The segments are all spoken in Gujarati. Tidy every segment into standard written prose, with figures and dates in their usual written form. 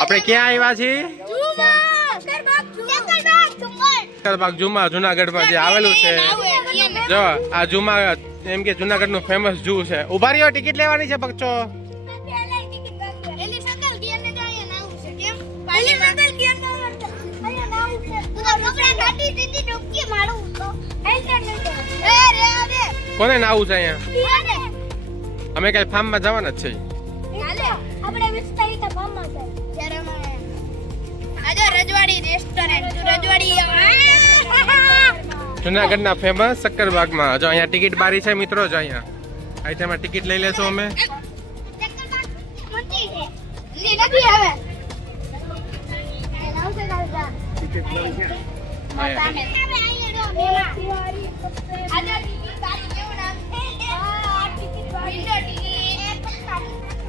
આપણે ક્યાં આવ્યા છીએ? શકરબાગ જુમા જુનાગઢમાં જે આવેલું છે. જો આ જુમા એમ કે જુનાગઢ નું ફેમસ ઝૂ છે. ઉભા રહ્યો, ટિકિટ લેવાની છે બચ્ચો. કોને નાવું છે અહીંયા? અમે કઈ ફાર્મ માં જવાના જ છે. જુનાગઢ ના ફેમસ શકરબાગ માં જો અહીંયા ટિકિટ બારી છે મિત્રો. જો અહીંયા અહીંથી ટિકિટ લઈ લેશું અમે.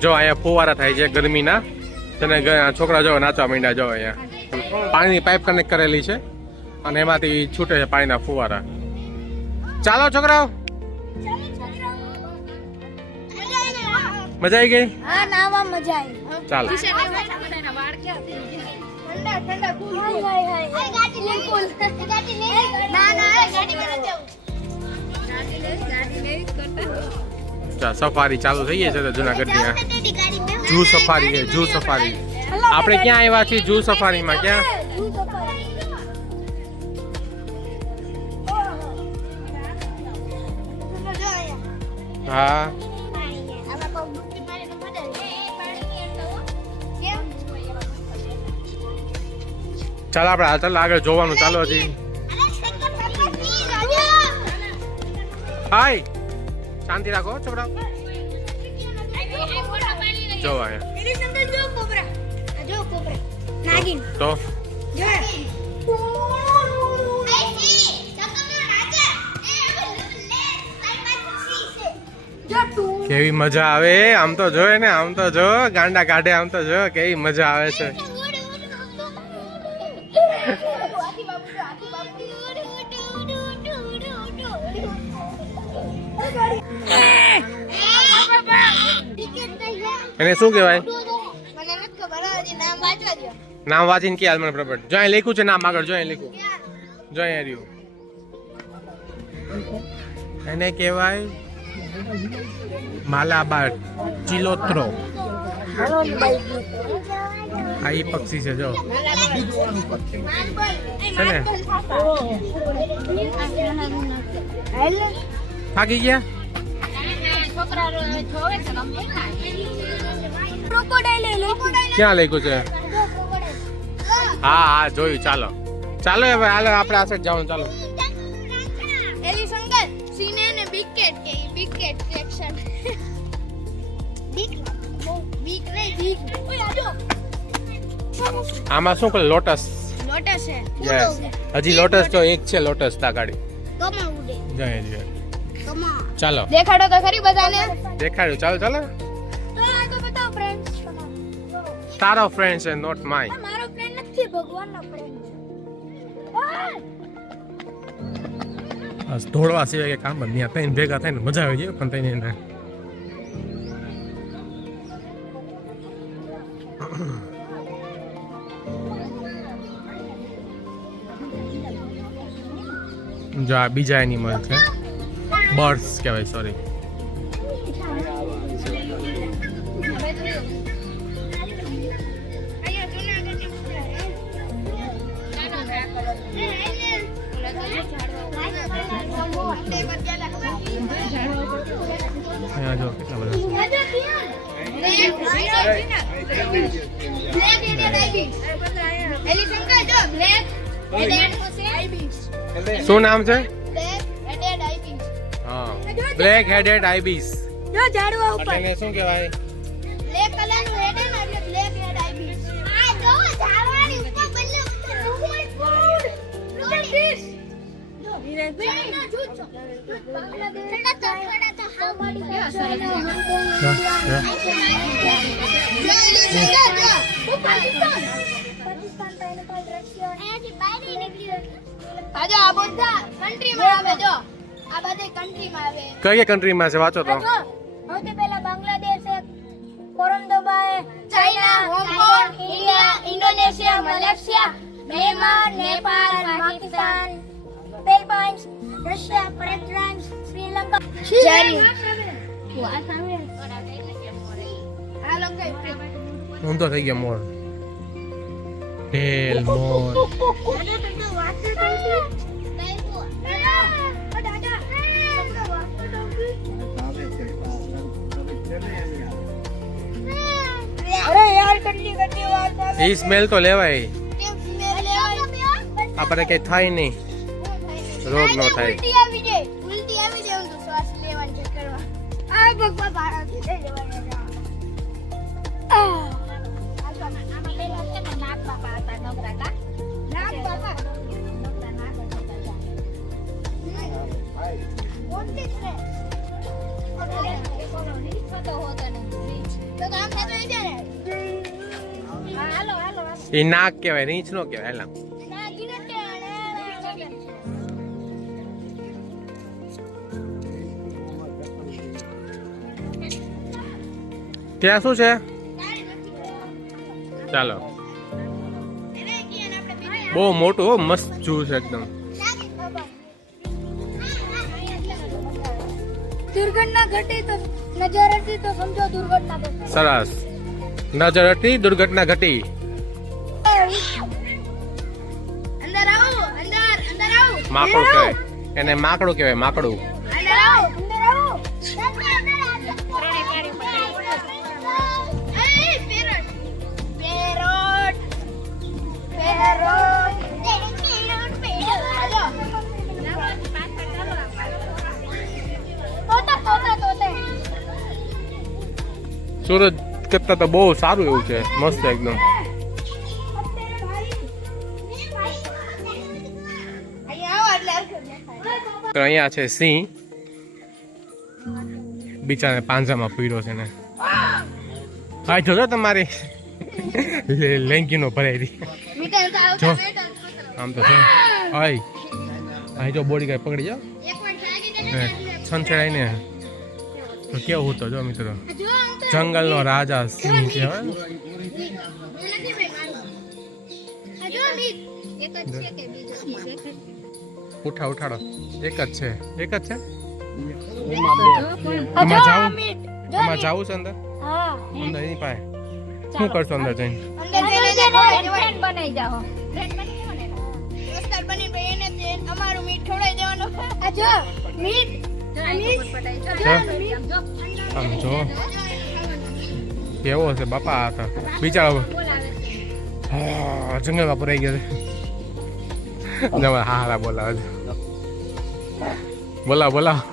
જો અહીંયા ફુવારા થાય છે ગરમીના. તને છોકરા જો નાચવા માંડ્યા. જો અહીંયા પાણીની પાઇપ કનેક્ટ કરેલી છે અને એમાંથી છૂટે છે પાણીના ફુવારા. ચાલો છોકરાઓ, મજા આવી ગઈ? હા, નાવા મજા આવી. ચાલો સફારી ચાલુ થઈ ગઈ છે જુનાગઢ ની. જૂ સફારી છે, જૂ સફારી. આપણે ક્યાં આવ્યા છીએ? જૂ સફારી માં. ક્યાં? હા, ચાલો આપણે ચાલો આગળ જોવાનું ચાલો. હજી હાય, શાંતિ રાખો છોકરા. જો અહીંયા તો કેવી મજા આવે. આમ તો જો ને, આમ તો જો ગાંડા કાઢે. આમ તો જો કેવી મજા આવે છે. એને શું કહેવાય? નામ વાંચીને કે મને બરાબર. જો અહીં લખ્યું છે નામ આગળ. જો અહીં લખ્યું. જો અહીં રહ્યું. એને કહેવાય માલાબાર ચિલોત્રો. આ ઈ પક્ષી છે. જો છે ને. થાકી ગયા? ક્યાં લખ્યું છે? હા હા જોયું. ચાલો ચાલો હવે હાલો આપણે આ સાઈડ જવાનું. ચાલો. આમાં શું કરે? લોટસ. લોટસ છે. યસ, હજી લોટસ તો એક છે. લોટસ તા ગાડી. જય જય. ચાલો દેખાડો તો ખરી બધાને. દેખાડ્યું. ચાલો ચાલો. તો બતાવો ફ્રેન્ડ્સ. તારો ફ્રેન્ડ છે, નોટ માય. મારો ફ્રેન્ડ નથી, ભગવાનનો ફ્રેન્ડ છે. બસ દોડવા સિવાય કે કામ જ નહીં. ત્રણ ભેગા થઈને મજા આવી જાય. પણ તઈને એને જો આ બીજા એનિમલ છે. બર્ડ્સ કહેવાય. સોરી. અહીંયા જો કેટલા બધા છે. શું નામ છે? હા, બ્લેક હેડેડ આઈબીસ. જો ઝાડવા ઉપર એટલે શું કહેવાય? બ્લેક કલરનું હેડ છે ને એટલે બ્લેક હેડ આઈબીસ. આ જો ઝાડવાની ઉપર બલ્લે લુક એટ ધીસ. જો વિરેનભાઈ ના જૂથ છો. બાંગ્લાદેશ થોડા તો હાવડી ગયા સરસ. પાકિસ્તાન પાકિસ્તાન તો રશિયા અહીંથી બહાર નીકળ્યો. આજે આ બધા કન્ટ્રીમાં આવે. જો આ બધી કન્ટ્રીમાં આવે. કઈ કન્ટ્રીમાં છે? વાંચો તો. સૌથી પહેલા બાંગ્લાદેશ એક, Indonesia, Malaysia, Myanmar, Nepal, Pakistan, Philippines, Russia, France, Sri Lanka. ઊંધો થઈ ગયા મોર. ઢેલ મોર. अरे यार गंदी गंदी आवाज आ એ સ્મેલ તો લેવાય, रही આપણે કઈ થાય નહીં, રોગ ન થાય. ઉલટી આવી જાય હું તો શ્વાસ લેવાની ચક્કરમાં. આ ભગવાન બારા થી લેવાની. એ નાક કહેવાય, રીંછ નો કહેવાય. હેલા ત્યાં શું છે? ચાલો, બહુ મોટું હો, મસ્ત જૂ છે એકદમ. દુર્ઘટના ઘટી તો નજર હતી તો સમજો દુર્ઘટના ઘટી. સરસ. નજર હતી, દુર્ઘટના ઘટી. અંદર આવો, અંદર આવો. માકડું કહેવાય એને, માકડું કહેવાય, માકડું. અંદર આવો, અંદર આવો. સુરત કરતા તો બહુ સારું એવું છે, મસ્ત એકદમ. તો અહીંયા છે સિંહ, બિચારાને પાંજરામાં પીડ્યો છે ને. હા જોજો તમારી લેંગીનો ભરાઈ રહી. જો આમ તો છે. આય અહીં જો બોડી કાંઈ પકડી જાઓ છંછેડાઈને તો કેવું હતો જો મિત્રો. જંગલનો રાજા સિંહ કહેવાય ને. ઉઠાડો, એક જ છે, એક જ છે. આમાં જાવું છે અંદર, અંદર એની પાસે શું કરશો અંદર જઈને? બનાવી જાઓ. અમારું મીઠ ખવડાવી દેવાનું. આ જો મીઠ આમ જો કેવો છે બાપા. આ તો બિચારો જંગલમાં પુરાઈ ગયો છે. હા બોલાવો, બોલાવો.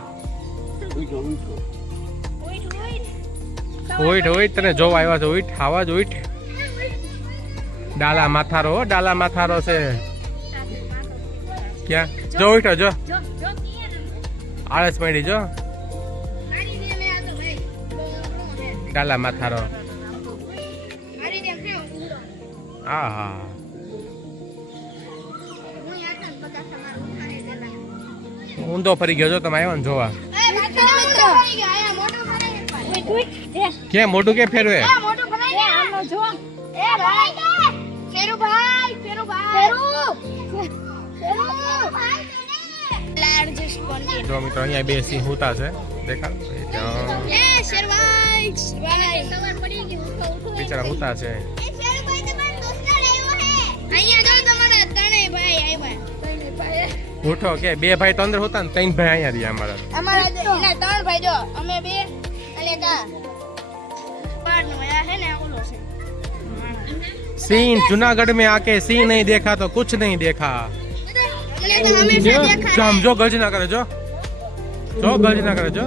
ઉઈઠ તને જોવા આવ્યા છે. ઉઈઠ આવાજ, ઉઈઠ. ડાલા માથારો છે. ક્યાં જો ઉઈઠો, જો આળસ પડી, જો ડાલા માથારો. હા ઊંધો ફરી ગયો જો તમે આવ્યો ને જોવા. કે મોટું કે ફેરવે? જો મિત્રો અહીંયા બે સિંહ હુતા છે, દેખાડ. બિચારા હુતા છે. ઉઠો કે બે ભાઈ તો અંદર હોતા ને, ત્રણ ભાઈ અહીંયા રહ્યા અમારા. ત્રણ ભાઈ જો અમે બે અને सिंह जूनागढ़ में आके सिंह नहीं देखा तो कुछ नहीं देखा. जो गर्ज ना करे, जो गर्ज ना करे, जो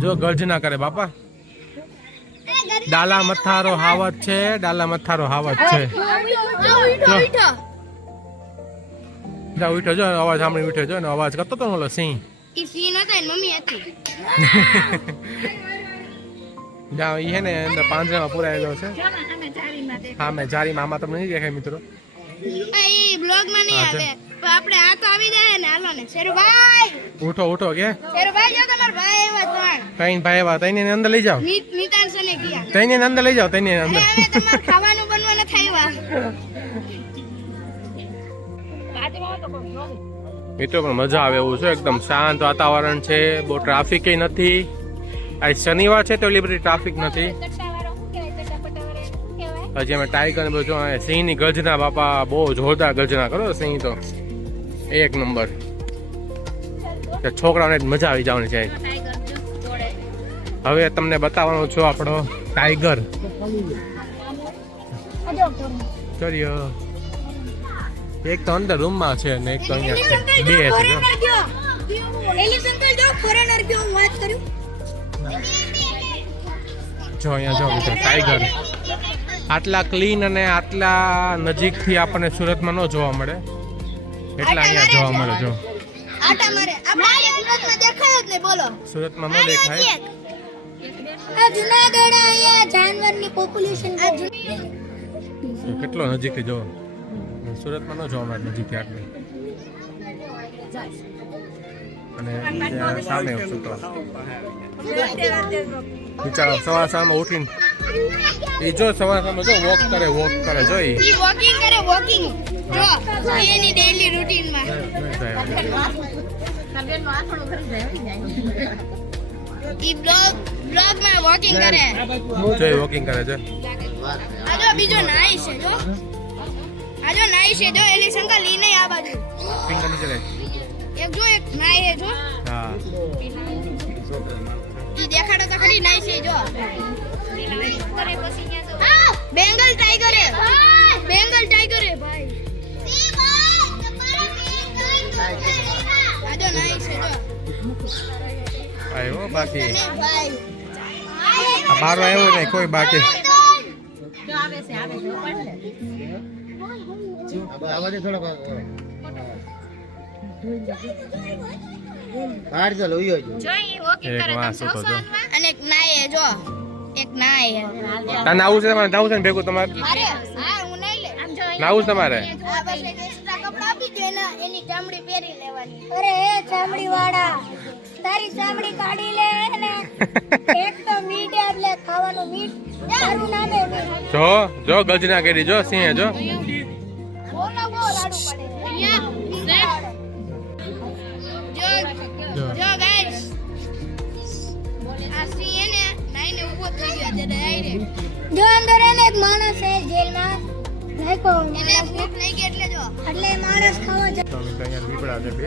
जो गर्ज ना करे बापा. डाला मथारो हावत छे, डाला मथारो हावत छे. જા ઉઠો, જો અવાજ સાંભળી ઉઠ્યો, જો ને અવાજ કરતો તો ઓલો સિંહ. ઈ સિંહ નતા, એની મમ્મી હતી. જા ઈ હે ને અંદર પાંજરામાં પુરાયેલો છે. હા મેં જારીમાં, આમાં તમને નહીં દેખાય મિત્રો. આ ઈ બ્લોગ માં નહીં આવે. તો આપણે આ તો આવી જાય ને હાલો ને શેરુભાઈ ઉઠો ઉઠો કે શેરુભાઈ જો તમાર ભાઈ આવ્યા ત્રણ કઈ ભાઈ એવા તઈને અંદર લઈ જાઓ નીતાન સને ગયા તઈને અંદર લઈ જાઓ તઈને અંદર હવે તમાર ખાવાનું બનવા ન થાયવા મિત્રો પણ મજા આવે એવું છે એકદમ શાંત વાતાવરણ છે બહુ ટ્રાફિક નથી આજ શનિવાર છે તો એટલી બધી ટ્રાફિક નથી હજી અમે ટાઈગર ને બધું સિંહની ગર્જના બાપા બહુ જોરદાર ગર્જના કરો સિંહ તો એક નંબર છોકરાઓને મજા આવી જવાની છે હવે તમને બતાવવાનો છું આપણો ટાઈગર ચર્યો એક તો અંદર રૂમમાં છે ને એક તો અહીંયા છે બે છે જો અહીંયા જો ટાઈગર આટલા ક્લીન અને આટલા નજીકથી આપણને સુરતમાં ન જોવા મળે એટલા અહીંયા જોવા મળે જો આટા મારે આપણે સુરતમાં દેખાય જ નહીં બોલો સુરતમાં ન દેખાય આ જુનાગઢ અહીંયા જાનવરની પોપ્યુલેશન કેટલો નજીકથી જો સુરતમાં ન જોવા મળે નજીકથી આટલી અને ત્યાં સામે સુતો બિચારો સવાર સવારમાં ઉઠીને એ જો સવાર સવારમાં જો વોક કરે જો ઈ વોકિંગ કરે વોકિંગ જો એની ડેઈલી રૂટીન માં ઈ બ્લોગ માં વોકિંગ કરે જો વોકિંગ કરે છે આજો બીજો નાઈ છે જો આજો નાઈ છે જો એની શંકા લીને આ બાજુ ફિંગર નીચે લે એક જો એક નાઈ હે જો હા ઈ દેખાડો તો ખરી નાઈ છે જો બેંગલ ટાઈગર હે ભાઈ આજો નાઈ છે જો આવ્યો બાકી ભાઈ આ બાર આવ્યો નહીં કોઈ બાકી એક વાસ હતો જો અને એક નાઈ હે જો એક નાઈ હે તને આવું છે તમારે નાવું છે ને ભેગું તમારે અરે હા હું નહીં લે આમ જો નાવું છે તમારે આ બસ એક એક્સ્ટ્રા કપડા આપી દે ને એની ચામડી પહેરી લેવાની અરે એ ચામડી વાળા તારી ચામડી કાઢી લે ને એક તો મીટ એટલે ખાવાનું મીટ તારું નામે મીટ જો ગર્જના કરી જો સિંહ જો બોલો બો લાડુ પડે જો ગાઈસ આ સિંહ ને નાઈને ઊભો થઈ ગયો છે ડાયરેક્ટ જો અંદર એને એક માણસ છે જેલમાં નાખો એને ભૂખ નહીં કે એટલે જો એટલે માણસ ખાવા જાય તો અહીંયા દીપડા છે બે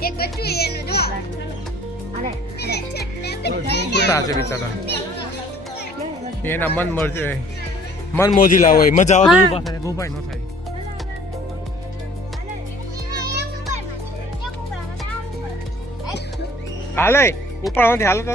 એક બચ્ચું એનું જો અરે છૂટા છે બિચારા એના મન મોજીલા હોય મજા આવે તો ઉભા થાય ઉભા ન થાય હાલે ઉપાડવાથી હાલો તો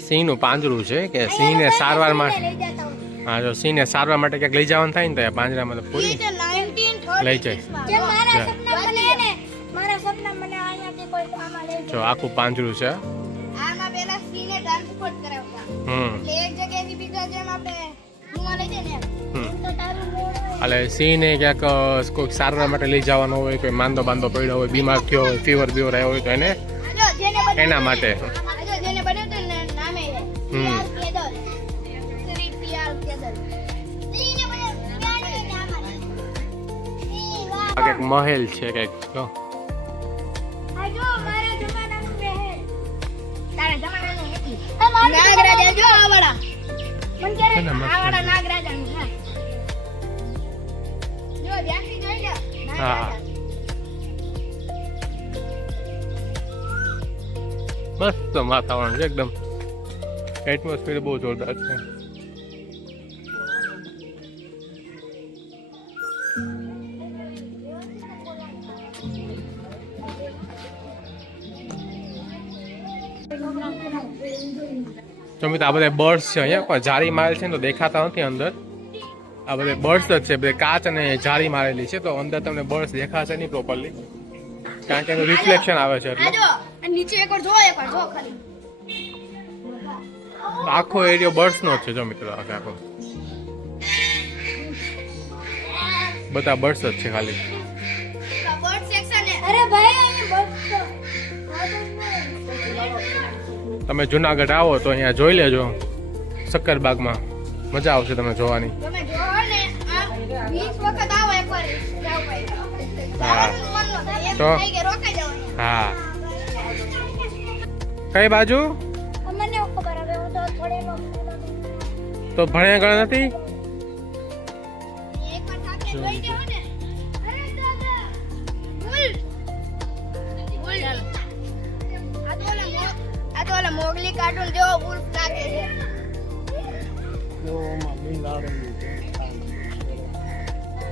સિંહનું પાંજરું છે કે સિંહને સારવાર માટે હા જો સિંહને સારવાર માટે ક્યાંક લઈ જવાનું થાય ને તો પાંજરામાં તો પૂરી લઈ જાય જો આખું પાંજરું છે આમાં પેલા સિંહને ટ્રાન્સપોર્ટ કરાવતા એટલે એક જગ્યાએથી બીજા જેમ આપણે રૂમમાં લઈ જઈએ ને તો તારું મોડ એટલે સિંહને ક્યાંક કોઈ સારવાર માટે લઈ જવાનો હોય કોઈ માંદો પડ્યો હોય બીમાર થયો હોય ફીવર આવ્યો હોય તો એને એના માટે જેને બન્યું હતું ને નામે કેદલ શ્રી પીઆર કેદલ સિંહને બન્યું પ્યાણી નામ આ કંઈક મહેલ છે કંઈક જો આજો મારા જમાનાનું મહેલ તારા જમાનાનું નથી નાગરાજા જો આવડા મન કે આવડા નાગરાજાનું છે જો ધ્યાનથી જોઈ લે હા મસ્ત વાતાવરણ છે એકદમ એટમોસ્ફિયર બહુ જોરદાર છે તો મિત્રો આ બધા બર્ડ્સ છે અહીંયા પણ જાળી મારેલ છે ને તો દેખાતા નથી અંદર આ બધા બર્ડ્સ જ છે બધા કાચ અને જાળી મારેલી છે તો અંદર તમને બર્ડ્સ દેખાશે નહીં પ્રોપરલી કારણ કે એનું રિફ્લેક્શન આવે છે આ એટલે જો આ નીચે એકવાર જો ખાલી આખો એરિયો બર્ડ્સનો જ છે જો મિત્રો આખો બધા બર્ડ્સ જ છે ખાલી બર્ડ સેક્શન છે અરે ભાઈ અહીં તમે જુનાગઢ આવો તો અહીંયા જોઈ લેજો સક્કરબાગમાં મજા આવશે તમને જોવાની તમે જો ને આ 20 વખત આવો એકવાર જાવ ભાઈ હા. તો તો? થઈ કે રોકાઈ જવાનું હા કઈ બાજુ મને ખબર હવે હું તો થોડેનો તો ભણ્યા ગણ નથી એકવાર સાથે જોઈ દેવો ને અરે દાદા બોલ બોલ આ તો ઓલા મોગલી કાર્ટૂન જેવો બુલ્ફ લાગે છે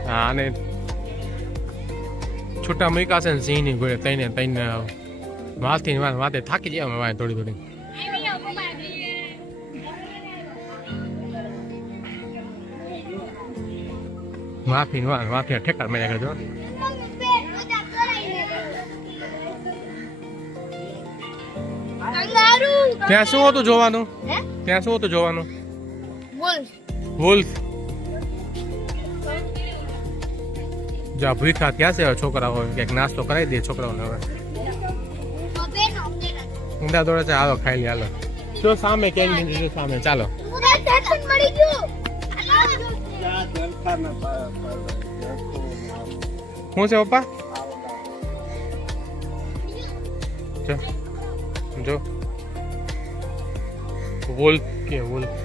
હા અને છૂટા મૂકાશે ને સિંહની ગોળે તઈને વાથી વાતે થાકી જાય અમે થોડી થોડી માફી માફી ઠેકાર મેં કરજો ત્યાં શું હતું જોવાનું ત્યાં શું હતું જોવાનું વુલ્ફ જો ભૂખા થયા છે હવે છોકરાઓ ક્યાંક નાસ્તો કરાવી દે છોકરાઓને હવે ઊંધા દોડે છે હાલો ખાઈ લે હાલો જો સામે કેન્ટીન છે સામે ચાલો શું છે પપ્પા જો વુલ્ફ કે વુલ્ફ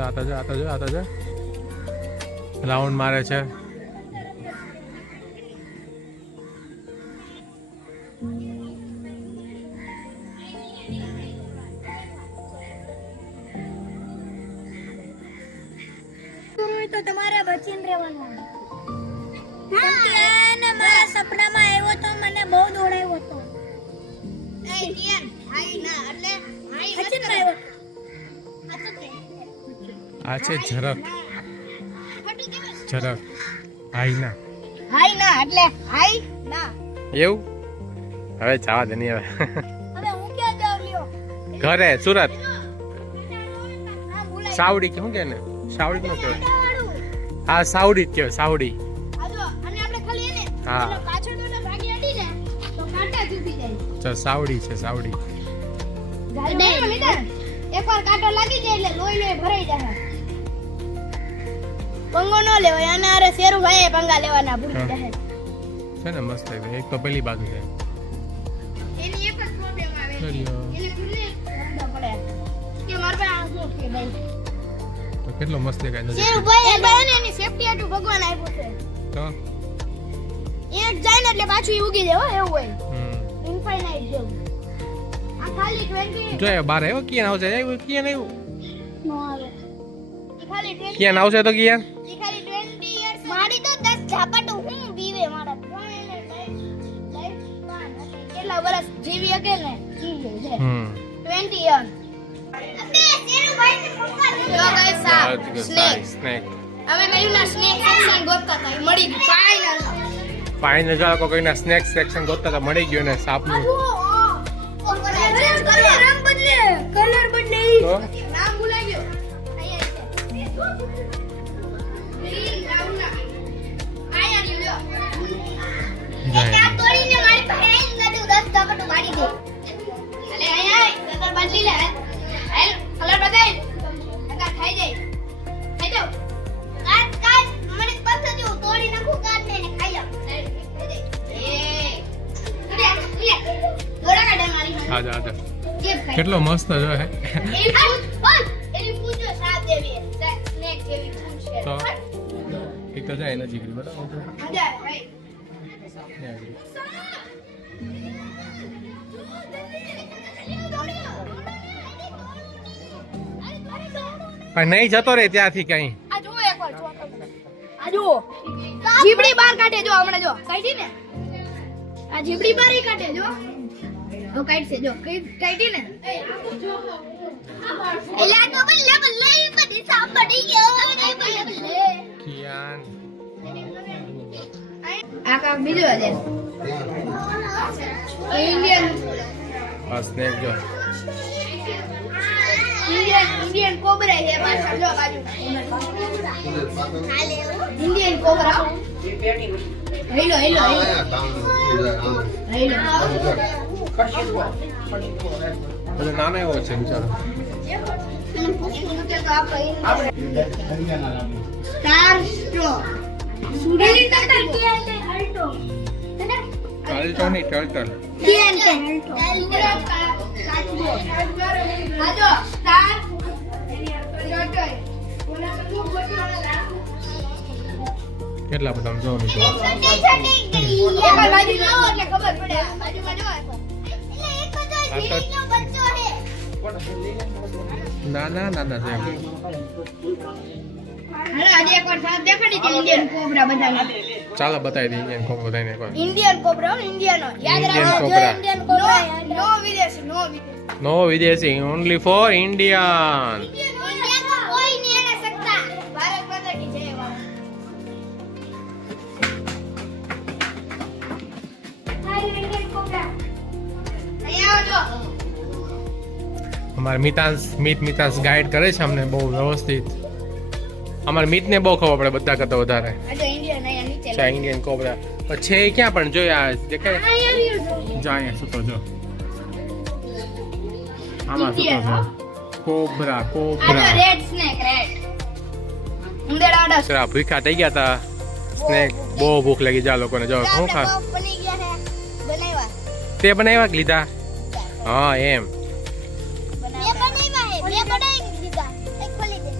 આતા જો રાઉન્ડ મારે છે તો તમારે બચીને રહેવાનું મારા સપનામાં આવ્યો તો મને બહુ દોડાવ્યો હતો આ છે ઝરક હાઈ ના એટલે હાઈ ના એવું હવે જવા દે નહીં હવે હવે હું ક્યાં જાઉં લ્યો ઘરે સુરત હા બોલાય સાવડી કે શું કે ને સાવડી નો કહેવાય વાળું હા સાવડી જ કહેવાય સાવડી આજો અને આપણે ખાલી એને હા. પેલો પાછળનો ભાગી અડી ને તો કાંટા ચૂકી જાય ચાલ સાવડી છે સાવડી એકવાર કાંટો લાગી જાય એટલે લોહી ભરાઈ જાય પંગો ન લેવાય આના અરે શેરુભાઈ પંગા લેવાના ભૂલી જાય છે ને મસ્ત એક તો પેલી બાજુ છે એની એક જ પ્રોબ્લેમ આવે છે ચલ્યો. એને ખુલ્લે રખડો પડે કે માર પાસે આ શું કે ભાઈ તો કેટલો મસ્ત દેખાય નજીક શેરુભાઈ એ ભાઈ ને એની સેફટી આટું ભગવાન આપ્યું છે તો એક જાય ને એટલે પાછું ઈ ઉગી જાય હો એવું હોય હમ ઇન્ફાઇનાઇટ જેવું આ ખાલી 20 જો બાર આવ્યો કિયાન આવશે આવ્યું કિયાન આવ્યું નો આવે ઈ ખાલી 20 કિયાન આવશે તો કિયાન ઈ ખાલી 20 યર્સ મારી તો 10 ઝાપટ હું બીવે મારા પણ એને લાઈફ સ્પાન કેટલા વર્ષ જીવી શકે ને જીવે છે હમ 20 યર્સ જો ગાઈસ આ સ્નેક સ્નેક હવે કયું ના સ્નેક સેક્શન ગોતતા હતા ઈ મળી ગયું ફાઇનલ પાણીને જો કોઈના સ્નેક સેક્શન ગોતતા તો મળી ગયું ને સાપનું કલર બદલે તો નામ ભૂલાઈ ગયો અહીંયા છે ગ્રીન રાઉન્ડ આયા લ્યો જાય. આ તોડીને મારી પાસે આવીને ગાડું 10 ટપટું મારી દે અલે અહીંયા કલર બદલી લે હાલ કલર બદલ નકા ખાઈ જાય ખાઈ જાવ કાટ મને પસંદ જો તોડી નાખું કાટ ને ખાઈ જાવ દોડા કાઢે મારી આજા આજા જે ખાઈ કેટલો મસ્ત જો હે એની પૂજો સાથ દેવી સ્નેક જેવી પૂછ છે તો એક તો જાય નજીક બરાબર મજા ભાઈ પણ નહીં જતો રે ત્યાંથી કઈ આ જુઓ એકવાર જો આ જુઓ જીબડી બહાર કાઢે જો હમણાં જો કાઢી ને આ જીબડી બહાર ઈ કાઢે જો ઓ કાઢશે જો કાઢી ને એલા તો લેવલ લઈ બધી સાપ પડી ગયો લેવલ લે કિયાન આ કા બીજો છે ઇન્ડિયન આ સ્નેક જો ઇન્ડિયન કોબરા છે પાછળ જો બાજુ Indian cobra hello hello hello બધો નાનો એવો છે બિચારો સ્ટાર સ્ટ્રો સુડેલી ટર્ટલ કે અલ્ટો અલ્ટો ની ટર્ટલ કેન કે આજો સ્ટાર ટર્ટલ કેટલા બધા આમ જો મિત્રો બાજુ જાઓ એટલે ખબર પડે બાજુમાં જો એટલે એક જ જીનો બચ્ચો છે નાના નાના છે હાલો આજે એકવાર સાથ દેખાડી દે ઇન્ડિયન કોબરા બધાને ચાલો બતાવી દઈએ ઇન્ડિયન કોબરા બતાવીને એકવાર ઇન્ડિયન કોબરા ઇન્ડિયન યાદ Indian રાખો cobra. ઇન્ડિયન કોબરા નો વિદેશી નો વિદેશી ઓનલી ફોર ઇન્ડિયન इंडिया को कोई नहीं हरा सकता भारत माता की जय हो हाय इंडियन कोबरा અહીંયા આવજો અમારા મિતાંશ ગાઈડ કરે છે અમને બહુ વ્યવસ્થિત અમારા મિતને બહુ ખબર પડે બધા કરતા વધારે આજે ઇન્ડિયન અહીંયા નીચે છે ઇન્ડિયન કોબરા પણ છે એ ક્યાં પણ જોઈ આ દેખાય અહીંયા જા અહીંયા સુતો જો આમાં સુતો જો કોબરા આ કોબરા રેડ સ્નેક રેડ ઉંદરડા જરા ભૂખા થઈ ગયા તા સ્નેક બહુ ભૂખ લાગી જા લોકોને જો શું ખા બની ગયા છે બનાવ્યા તે બનાવ્યા કે લીધા હા એમ બે બનાવી દીધા એક ખોલી દે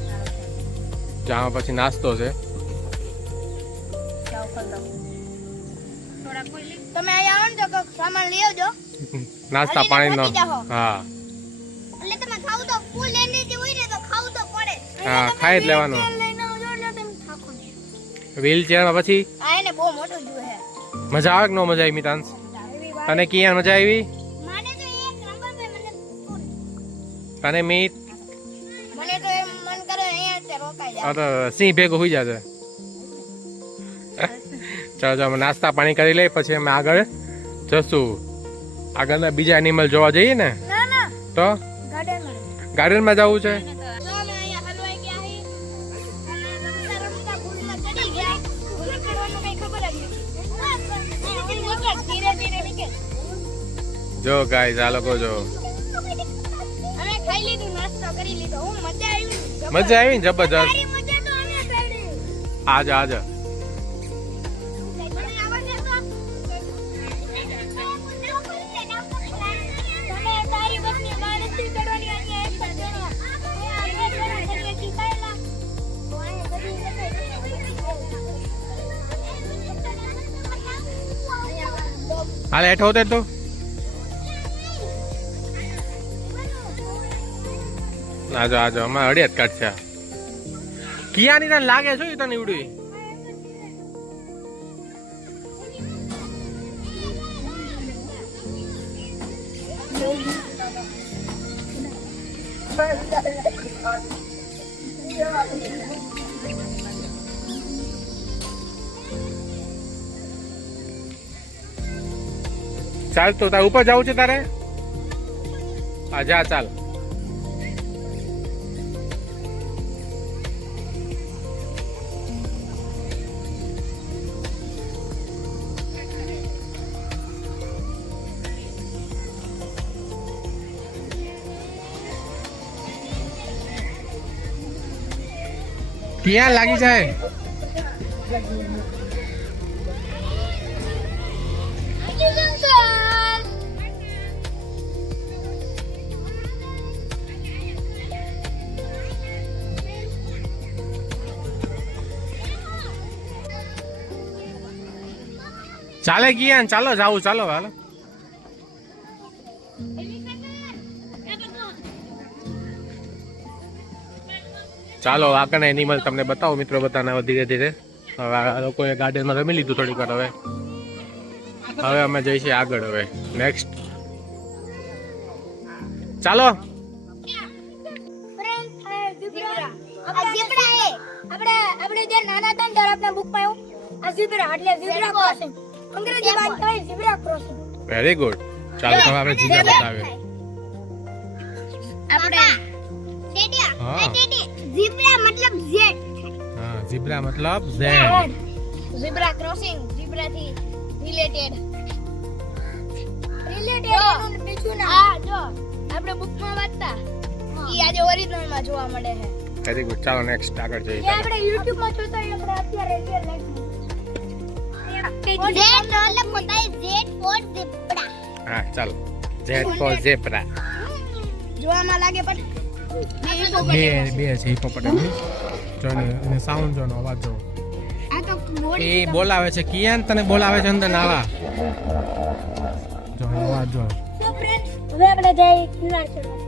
જ્યાં પછી નાસ્તો છે તમે અહીંયા આવો ને તો કોક સામાન લઈ આવજો નાસ્તા પાણીનો પતી જાઓ. હા એટલે તમે ખાવ તો ફૂલ એનર્જી હોય ને તો ખાવું તો પડે હા, ખાઈ જ લેવાનું. લઈને આવજો એટલે તમે થાકો નહીં. વ્હીલચેરમાં પછી આ એને બહુ મોટું જુએ છે મજા આવે કે નો મજા આવી મિતાંશ તને ક્યાં મજા આવી મને તો એક નંબર પે મને ફૂલ તને મીત મને તો એમ મન કરે અહીંયા તે રોકાઈ જાય આ તો સિંહ ભેગું હોઈ જશે ચાલો ચાલો અમે નાસ્તા પાણી કરી લઈએ પછી અમે આગળ જશું આગળના બીજા એનિમલ જોવા જઈએ ને ના ના તો ગાર્ડનમાં ગાર્ડનમાં જવું છે તો અમે અહીંયા હલવાઈ ગયા હી અને રમતા રમતા ભૂલમાં ચડી ગયા ભૂલ કરવાનું કઈ ખબર જ નથી ધીરે ધીરે વિકેટ જો ગાઈસ આ લોકો જો અમે ખાઈ લીધું નાસ્તો કરી લીધો હું મજા આવી મજા આવી ને જબરજસ્ત સારી મજા તો અમે કરી આજા આજા મને આવા દેશો તમે તારી બસની બહાર નથી ચડવાની અહીંયા એક પર ચડવા આપણે ચડા કરીએ કે કાયલા હાલ હેઠ હોતે તો આજો આજો અમારે અડિયાત કાઢશે કિયાની તને લાગે છો તને ઉડી ચાલ તો તાર ઉપર જવું છે તારે હા જા ચાલ ક્યાં લાગી જાય ચાલે ગયા ચાલો જાવું ચાલો હાલો ચાલો આગળ એનિમલ તમને બતાવો મિત્રો બતાને ધીરે ધીરે હવે આ લોકોએ ગાર્ડનમાં રમી લીધું થોડીક વાર હવે અમે જઈશું આગળ હવે નેક્સ્ટ ચાલો ફ્રેન્ડ ઝીબ્રા આપણે જ્યારે નાના હતા ને ત્યારે આપણે બુકમાં આવ્યું આ ઝીબ્રા એટલે ઝીબ્રા ક્રોસિંગ અંગ્રેજી ભાષામાં કહેવાય ઝીબ્રા ક્રોસિંગ. Very good. ચાલો હવે આપણે ઝીબ્રા બતાવીએ. આપણે હા ઝીબ્રા મતલબ ઝેડ. હા ઝીબ્રા મતલબ ઝેડ. ઝીબ્રા ક્રોસિંગ ઝીબ્રા થી રિલેટેડ એનું બીજું નામ. હા જો આપણે બુકમાં વાંચતા ઈ આજે ઓરિજિનલ માં જોવા મળે છે. Very good. ચાલો નેક્સ્ટ આગળ જઈએ. જે આપણે YouTube માં જોતા હોય આપણે અત્યારે રિયલ લાઈફ માં ઝેડ ફોર ઝીબ્રા. હા ચાલો ઝેડ ફોર ઝેબ્રા. જોવામાં લાગે પણ બે છે હિપોપોટેમસ. જો ને સાઉન્ડ જો અવાજ જો. આ તો એ બોલાવે છે કિયાન તને બોલાવે છે અંદર નાવા. જો અવાજ જો. તો ફ્રેન્ડ્સ હવે આપણે જઈ કિનાર ચડવા.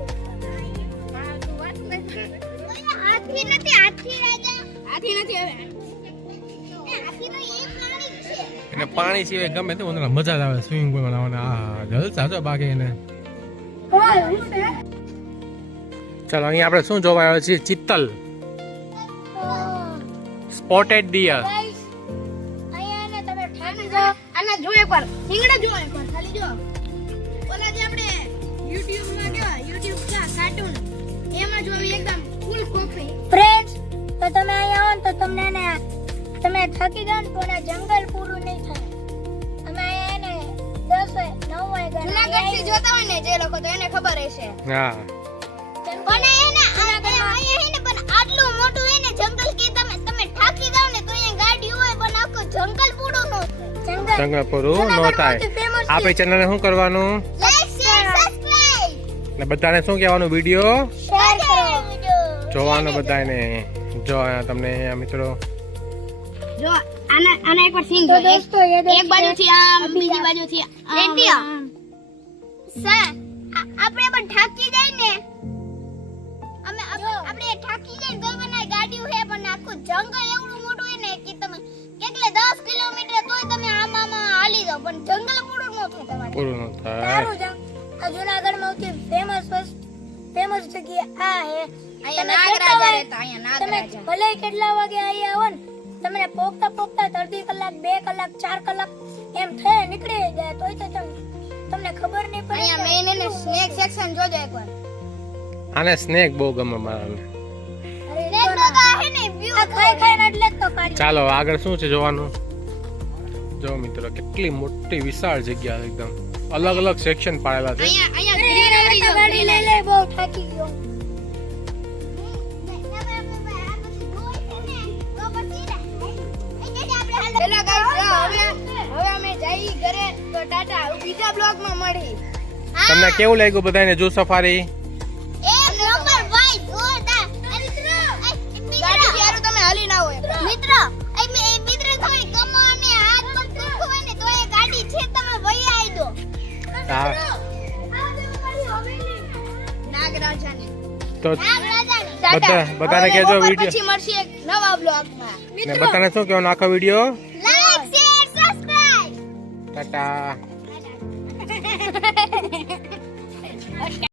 હાથી નથી હાથી રાજા હાથી નથી હવે હાથી તો એ પ્રાણી છે. એને પાણી સિવાય ગમે તે અંદર મજા જ આવે સ્વિમિંગ પૂલમાં નાવાની. આ જલસા જો બાકી એને. ચાલો અહીંયા આપણે શું જોવા આવ્યા છીએ? Chital spotted deer. અહીંયા ને તમે ઠાકી જાઓ આના જો એકવાર સિંગડા જો એકવાર ખાલી જો ઓલા જે આપણે YouTube માં કેવા YouTube કા કાર્ટૂન એમાં જો એકદમ ફૂલ કોફી. ફ્રેન્ડ્સ તો તમે અહીંયા આવો ને તો તમને ને તમે થાકી જાવ ને તો ને જંગલ પૂરું નહીં થાય. અમે અહીંયા ને 10 9 વાગ્યા જૂનાગઢ થી જોતા હોય ને જે લોકો તો એને ખબર હશે. હા પણ એને અહીંયા હે ને પણ આટલું મોટું હે ને જંગલ કે તમે થાકી જાવ ને તો અહીંયા ગાડી હોય પણ આખું જંગલ પૂરું ન થાય. જંગલ પૂરું ન થાય. આપણી ચેનલને શું કરવાનું? લાઈક શેર સબસ્ક્રાઇબ ને બધાને શું કહેવાનું? વિડિયો શેર કરો જોવાનું બધાને. જો અહીંયા તમને અહીંયા મિત્રો જો આના એકવાર સિંગ જો દોસ્તો એક બાજુથી આમ બીજી બાજુથી રેડિયો સર આપણે પણ થાકી જાય ને આપણે થાકી જાય તો બનાય ગાડીઓ હે પણ આખું જંગલ એવડું મોટું હે ને કે તમે કેટલે 10 કિલોમીટર તોય તમે આમાં હાલી જાવ પણ જંગલ પૂરું ન થાય તમારે. પૂરું ન થાય. સારું છે. આ જૂનાગઢમાં સૌથી ફેમસ જગ્યા આ હે. અહીંયા નાગરાજા રહેતા. અહીંયા નાગરાજા તમે ભલે કેટલા વાગે અહીંયા આવો ને તમને પોગતા 3 કલાક 2 કલાક 4 કલાક એમ થાય નીકળી જાય તોય તો તમને ખબર નહીં પડે. અહીંયા મેઈન એને સ્નેક સેક્શન જોજો એકવાર. આને સ્નેક બહુ ગમે મારાને. ચાલો આગળ શું છે જોવાનું? જો મિત્રો કેટલી મોટી વિશાળ જગ્યા છે એકદમ. અલગ અલગ સેક્શન પાડેલા છે. અહીંયા ગાડી લઈ લે બહુ થાકી ગયો. હવે અમે જઈ ઘરે તો ટાટા બીજા બ્લોગમાં મળી. તમને કેવું લાગ્યું બધાને જૂ સફારી? એક નંબર ભાઈ જોરદાર. ગાડી ત્યારે તમે હાલી ના હોય મિત્ર તમે કમાને હાથ પગ દુખો હોય ને તો એ ગાડી છે તમે વહી આવી દો. હા નાગરાજાને તો બધાને કહેજો વિડિયો પછી મળશે એક નવા બ્લોગમાં. ને બધાને શું કહેવાનું આખો video? Like share subscribe. Tata.